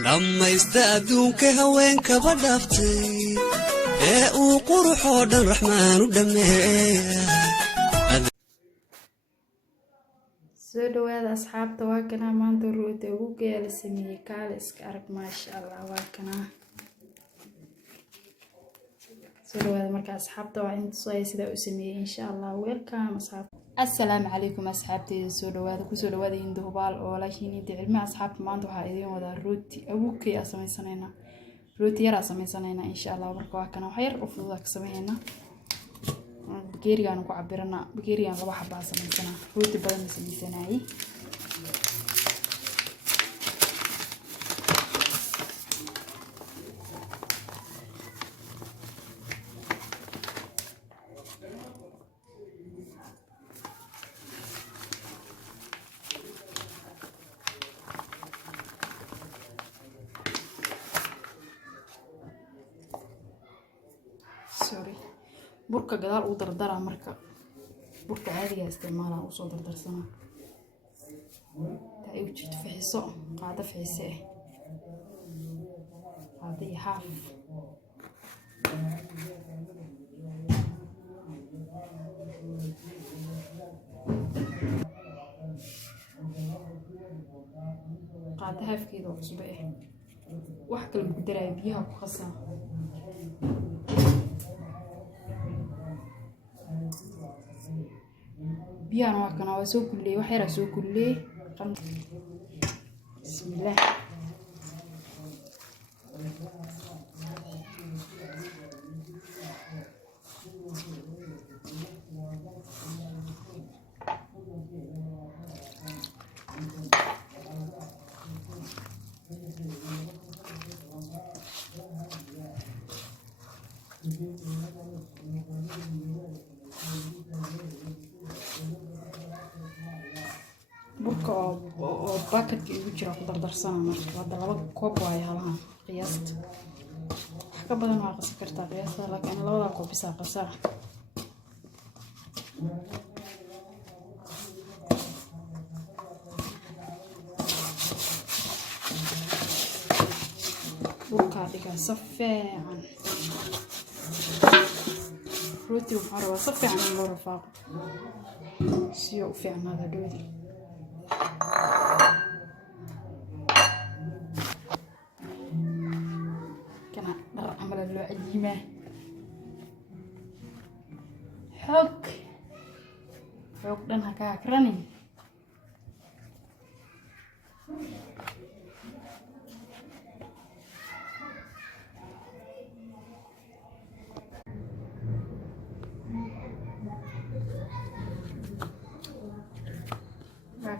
dhammaysta adduunka haweenkaba dhaaftay ee uu quruxoo dhan raxmaan u dhameeya soo dhawaada asxaabta waa kana maanta rooti ugu geela sameeyay kaale iska arag maasha Allah waa kana soo dhawaada marka asxaabta waa inta soo ay sida u sameeyay insha Allah welcome asxaab assalaamu calaykum asxaabtayda soo dhawaada ku soo dhawaada inta hubaal oo laakiin inta cilmi asxaabta maanta waxa idin wada rooti ugu geela sameeysanayna rooti yar sameeysanayna insha Allah marka waa kana wax yar u fudud ka sameeyna geerigan ku cabirana geerigan laba xabba sameysana rooti badan sameysanaay sorry burka gadaal u dardara marka burka caadiga isticmaala u soo dardarsana taay u jirto fixiso qaada fixe qaada haaf qaada haafkeeda cusub wax kale ku daray biyaha ku qasan بيان واكنا وسوق كلي وحيرة سوق كلي بسم الله burka oo baakadka ugu jira ku dardarsana marka wada laba koob way halahan qiyaasta wax ka badan waa qasi kartaa qiyaasta laakiin labada koob bisa qasa burka dhiga safaan rooti waxaa rabaa safaan loo rafaaqo si uu fiicnaado dhoodi كنا نرى عمل العجيمة حك دنها كاكراني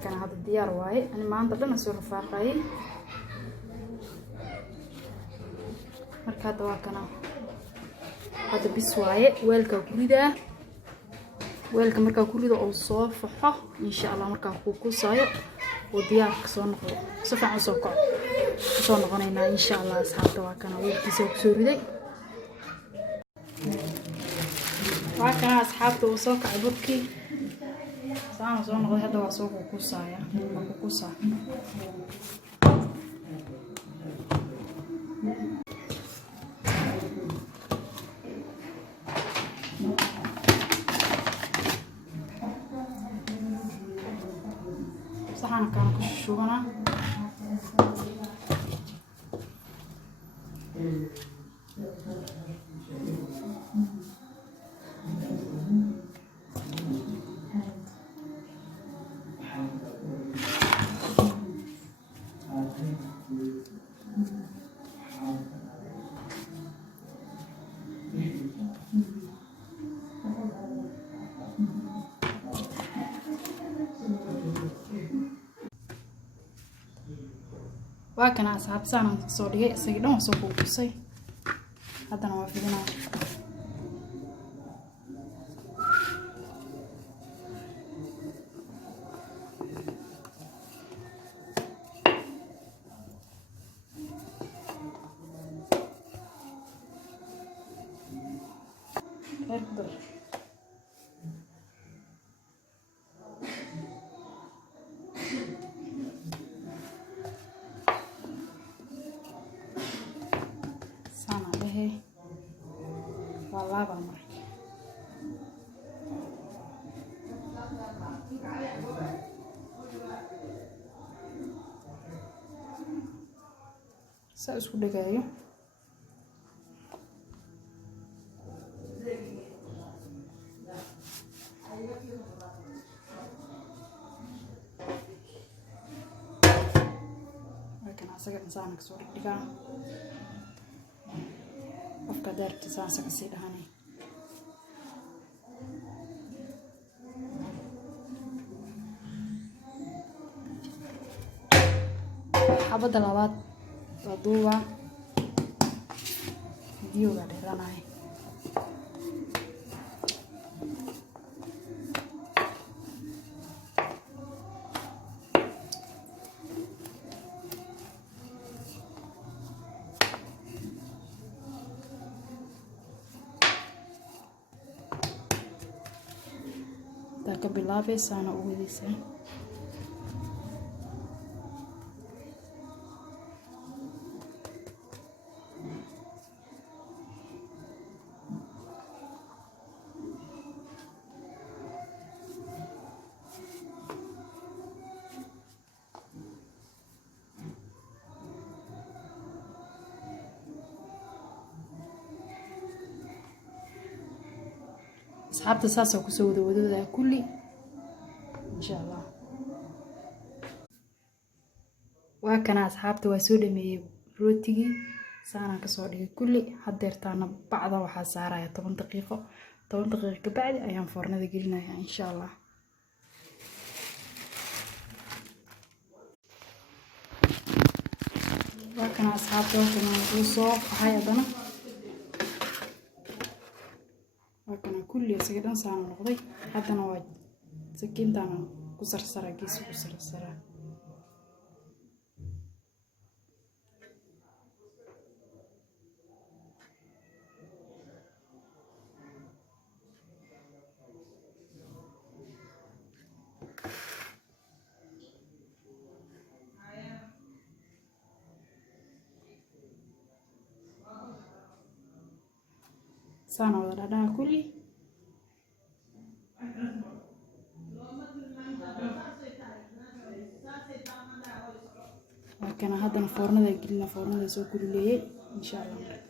كان هذا الديار واي أنا ما عندي دنا سوى رفاقي مركز واكنا هذا بسواي ويلك كليدا ويلك مركز كليدا أو صافحة إن شاء الله مركز كوكوساي وديار كسون صفع وسوق كسون غنينا إن شاء الله أصحاب واكنا ويلك سوق سوري واكنا أصحاب وسوق عبركي سامع زون غير هذا وسوق كوكوسايا كوكوسا صحن كان كشونا وكان أصحاب سنة صورية سيدنا وسوق وصي هذا نوافذنا أكبر laalaaba marka saa isku dhagaayo asaga insaan kasoo dhigdhigaa qofka daartiisa asaga sii dhahanay xabadda labaad waa duuba videoga dheeranaya ka bilaabaysaana u wadaysaa asxaabta saas oo kusoo wadawada kulli insha Allah waa kana asxaabta waa soo dhameeyay rootigii saana ka soo dhigay kulli hadeertaana bacda waxa saaraya 10 daqiiqo ka bacdi ayaan foornada gelinayaa insha Allah waa kana asxaabta waxaan soo qaxay adana وكنا كل سجدان سان نقضي حتى نواج سكين تانا كسر سرا كيس كسر سرا سانا ولا دا كلي وكان هذا الفرن ذا قلنا فرن ذا سو كليه ان شاء الله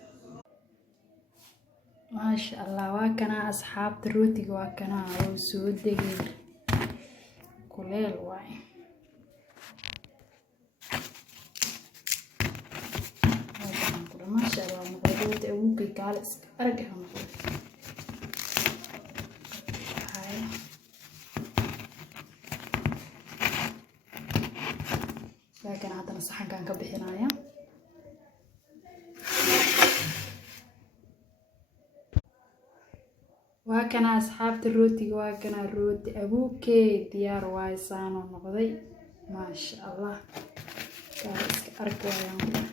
ما شاء الله وكان اصحاب الروتي وكان سو دغي كليل واي ما شاء الله مقدوت أبوكي قال أرجع هاي لكن هذا الصحن كان كبحنايا وكان أصحاب الروتي وكان الروتي أبوكي ديار وايسان ونقضي ما شاء الله قال أرجع يوم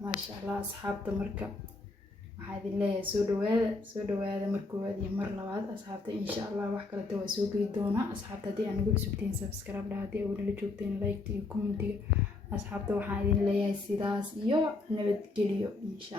ما شاء الله أصحابته مركب وهذه اللي سو دواده مركواد يمر لبعض أصحابته إن شاء الله وحكرة توسوق يدونا أصحابته دي أنا قلت سبتين سبسكرايب لهذه أول اللي شوفتين لايك تي كومنتي أصحابته وهذه اللي سيداس يو نبت كليو إن شاء الله.